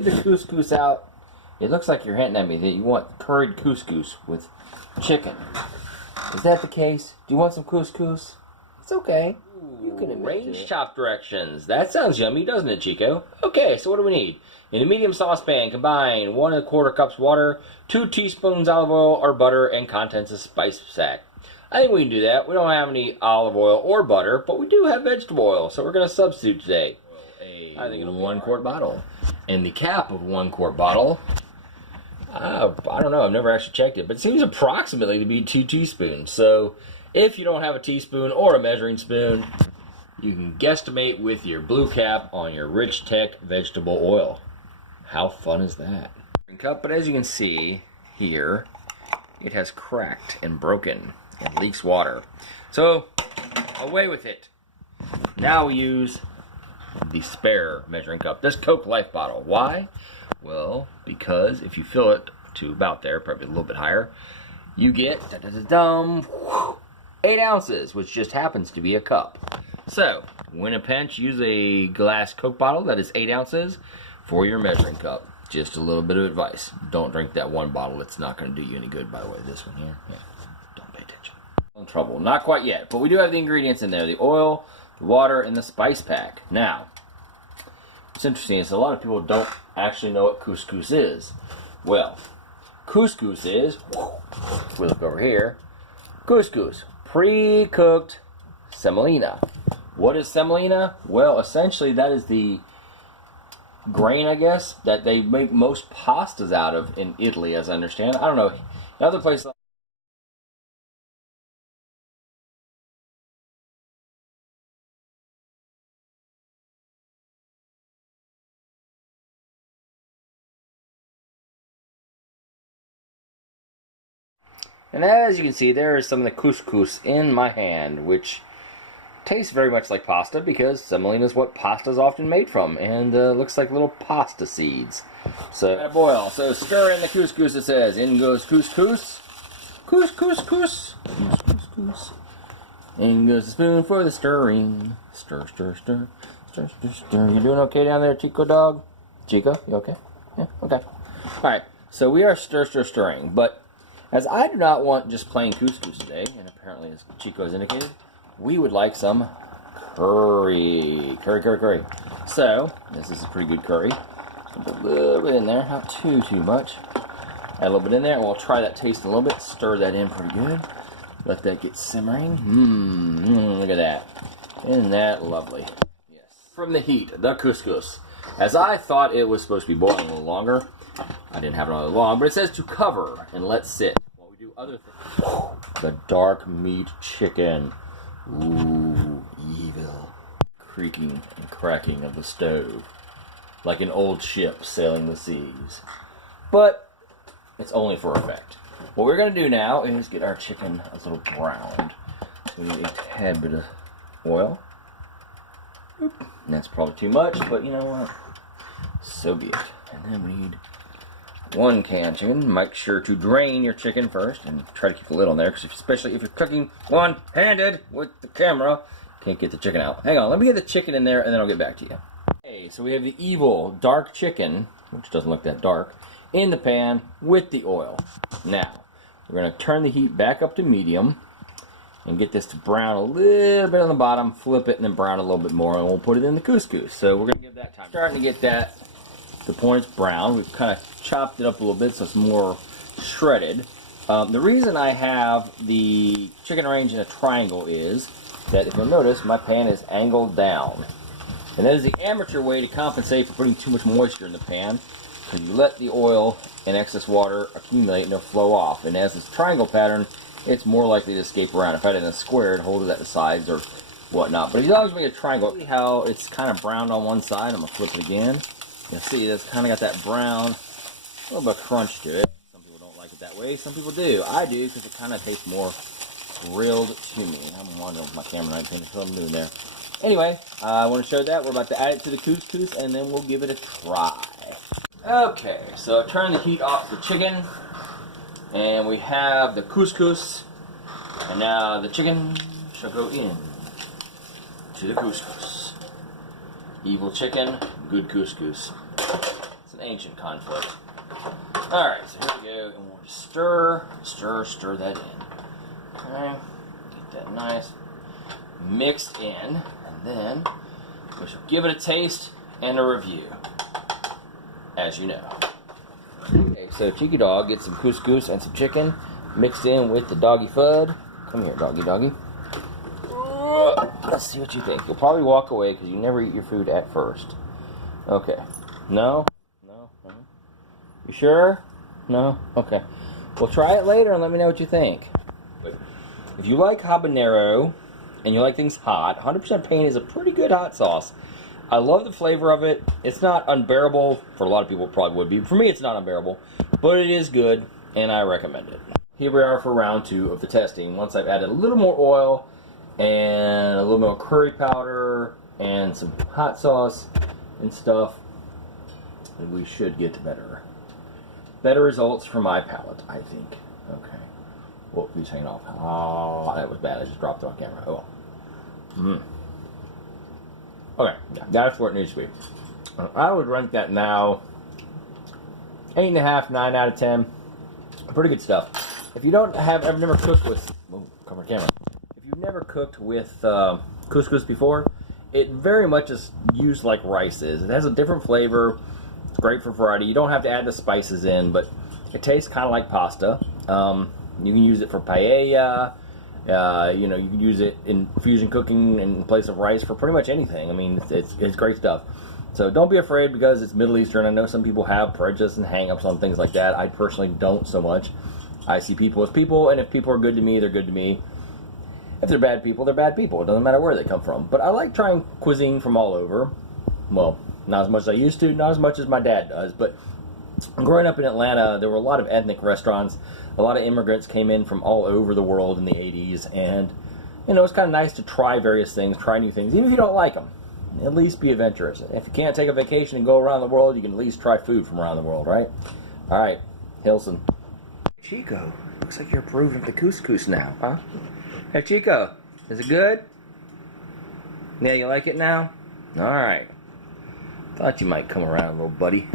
leave the couscous out, it looks like you're hinting at me that you want curried couscous with chicken. Is that the case? Do you want some couscous? It's okay. You can admit range chop directions. That sounds yummy, doesn't it, Chico? Okay, so what do we need? In a medium saucepan, combine 1 1/4 cups water, 2 teaspoons olive oil or butter, and contents of spice sack. I think we can do that. We don't have any olive oil or butter, but we do have vegetable oil, so we're going to substitute today. I think a 1 quart bottle. And the cap of 1 quart bottle, I don't know, I've never actually checked it, but it seems approximately to be 2 teaspoons. So if you don't have a teaspoon or a measuring spoon, you can guesstimate with your blue cap on your Rich Tech vegetable oil. How fun is that? Cup, but as you can see here, it has cracked and broken and leaks water. So away with it. Now we use the spare measuring cup, this Coke Life bottle. Why? Well, because if you fill it to about there, probably a little bit higher, you get 8 ounces, which just happens to be a cup. So, when in a pinch, use a glass Coke bottle that is 8 ounces for your measuring cup. Just a little bit of advice. Don't drink that one bottle. It's not going to do you any good, by the way. This one here. Yeah. Don't pay attention. In trouble. Not quite yet, but we do have the ingredients in there. The oil, the water, and the spice pack. Now, what's interesting is a lot of people don't actually know what couscous is. Well, couscous is, if we look over here, couscous, pre-cooked semolina. What is semolina? Well, essentially that is the grain, I guess, that they make most pastas out of in Italy, as I understand. I don't know. In other places, and as you can see, there is some of the couscous in my hand, which tastes very much like pasta because semolina is what pasta is often made from, and looks like little pasta seeds. So, at a boil. So, stir in the couscous, it says. In goes couscous. Couscous. Couscous. In goes the spoon for the stirring. Stir, stir, stir. Stir, stir, stir. You doing okay down there, Chico dog? Chico, you okay? Yeah, okay. Alright, so we are stirring, but as I do not want just plain couscous today, and apparently as Chico has indicated, we would like some curry. Curry. So, this is a pretty good curry. Just put a little bit in there, not too much. Add a little bit in there, and we'll try that taste a little bit. Stir that in pretty good. Let that get simmering. Look at that. Isn't that lovely? Yes. From the heat, the couscous. As I thought it was supposed to be boiling a little longer, I didn't have it on that long, but it says to cover and let sit while we do other things. The dark meat chicken. Ooh, evil. Creaking and cracking of the stove. Like an old ship sailing the seas. But it's only for effect. What we're going to do now is get our chicken a little browned. So we need a tad bit of oil. Oop. And that's probably too much, but you know what? So be it. And then we need 1 can chicken. Make sure to drain your chicken first and try to keep the lid on there, because especially if you're cooking one-handed with the camera, can't get the chicken out. Hang on, let me get the chicken in there and then I'll get back to you. Okay, so we have the evil dark chicken, which doesn't look that dark, in the pan with the oil. Now, we're going to turn the heat back up to medium and get this to brown a little bit on the bottom, flip it, and then brown a little bit more, and we'll put it in the couscous. So we're going to give that time. Starting to get that, the point it's brown. We've kind of chopped it up a little bit so it's more shredded. The reason I have the chicken arranged in a triangle is that, if you'll notice, my pan is angled down. And that is the amateur way to compensate for putting too much moisture in the pan. Because you let the oil and excess water accumulate and they'll flow off. And as this triangle pattern, it's more likely to escape around. If I did a square, it'd hold it at the sides or whatnot. But if you always make a triangle, see how it's kind of browned on one side. I'm going to flip it again. You'll see it's kind of got that brown, a little bit of crunch to it. Some people don't like it that way. Some people do. I do, because it kind of tastes more grilled to me. I'm wondering if my camera ain't paying attention to what I'm doing there. Anyway, I want to show that. We're about to add it to the couscous, and then we'll give it a try. Okay, so turn the heat off the chicken, and we have the couscous, and now the chicken shall go in to the couscous. Evil chicken, good couscous. It's an an ancient conflict. Alright, so here we go, and we'll just stir that in. Okay, get that nice mixed in, and then we shall give it a taste and a review, as you know. Okay, so Cheeky Dog gets some couscous and some chicken mixed in with the doggy fud. Come here, doggy. Let's see what you think. You'll probably walk away because you never eat your food at first. Okay. No. You sure? No? Okay. Well, try it later and let me know what you think. But if you like habanero and you like things hot, 100% Pain is a pretty good hot sauce. I love the flavor of it. It's not unbearable. For a lot of people, it probably would be. For me, it's not unbearable. But it is good, and I recommend it. Here we are for round 2 of the testing. Once I've added a little more oil and a little more curry powder and some hot sauce and stuff, we should get better results for my palate, I think. Okay. Whoop, he's hanging off. Oh, that was bad. I just dropped it on camera. Oh. Okay, yeah, that's where it needs to be. I would rank that now 8.5, 9 out of 10. Pretty good stuff. If you I've never cooked with, cover camera. If you've never cooked with couscous before, it very much is used like rice is. It has a different flavor. It's great for variety. You don't have to add the spices in, but it tastes kind of like pasta. You can use it for paella. You can use it in fusion cooking in place of rice for pretty much anything. I mean, it's great stuff. So don't be afraid because it's Middle Eastern. I know some people have prejudice and hang-ups on things like that. I personally don't so much. I see people as people, and if people are good to me, they're good to me. If they're bad people, they're bad people. It doesn't matter where they come from. But I like trying cuisine from all over. Well, not as much as I used to, not as much as my dad does, but growing up in Atlanta, there were a lot of ethnic restaurants. A lot of immigrants came in from all over the world in the 80s, and it's kind of nice to try various things, try new things, even if you don't like them. At least be adventurous. If you can't take a vacation and go around the world, you can at least try food from around the world, right? All right, Hilson. Chico, looks like you're approving of the couscous now, huh? Hey, Chico, is it good? Yeah, you like it now? All right. Thought you might come around, little buddy.